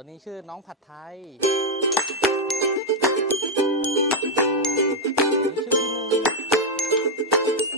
ตัวนี้ชื่อน้องผัดไทยตัวนี้ชื่อพี่นุ่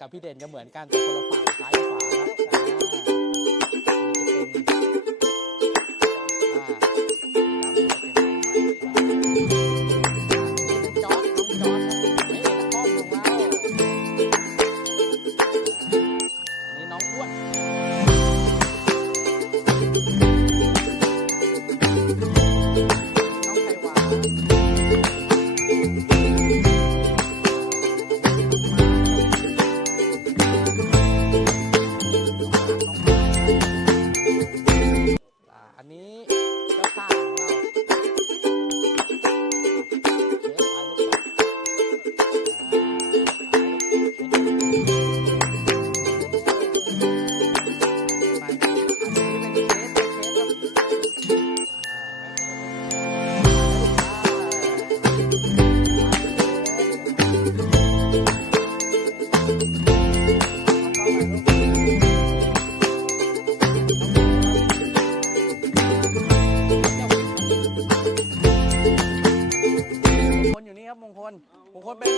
กับพี่เด่นก็เหมือนกันแต่คนละฝั่งซ้ายขวาครับอ่า ผมคนเป็น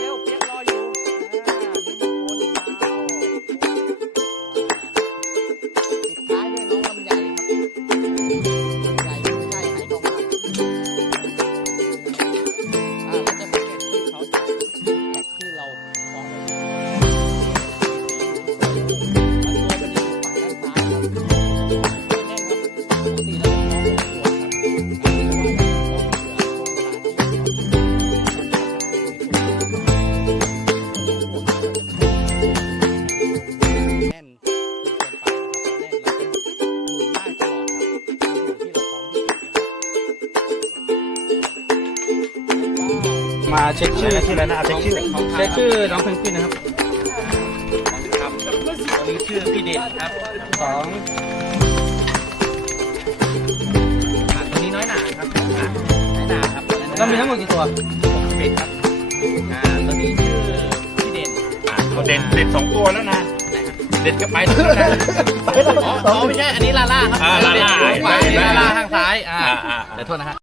มาเช็คชื่อชื่ออะไรนะเอาเช็คชื่อเช็คชื่อน้องเพนกวินนะครับครับตัวนี้ชื่อพี่เด่นครับสองอ่าตัวนี้น้อยหนาครับอ่าน้อยหนาครับเรามีทั้งหมดกี่ตัวเด็ดครับอ่าตัวนี้ชื่อพี่เด่นอะเขาเด่นเด่นสองตัวแล้วนะไหนครับเด่นกับไปแล้วนะอ๋ออ๋อไม่ใช่อันนี้ลาล่าครับอ่าลาล่าข้างขวาอันนี้ลาล่าข้างซ้ายอ่าอ่าอ่าเดี๋ยวโทษนะฮะ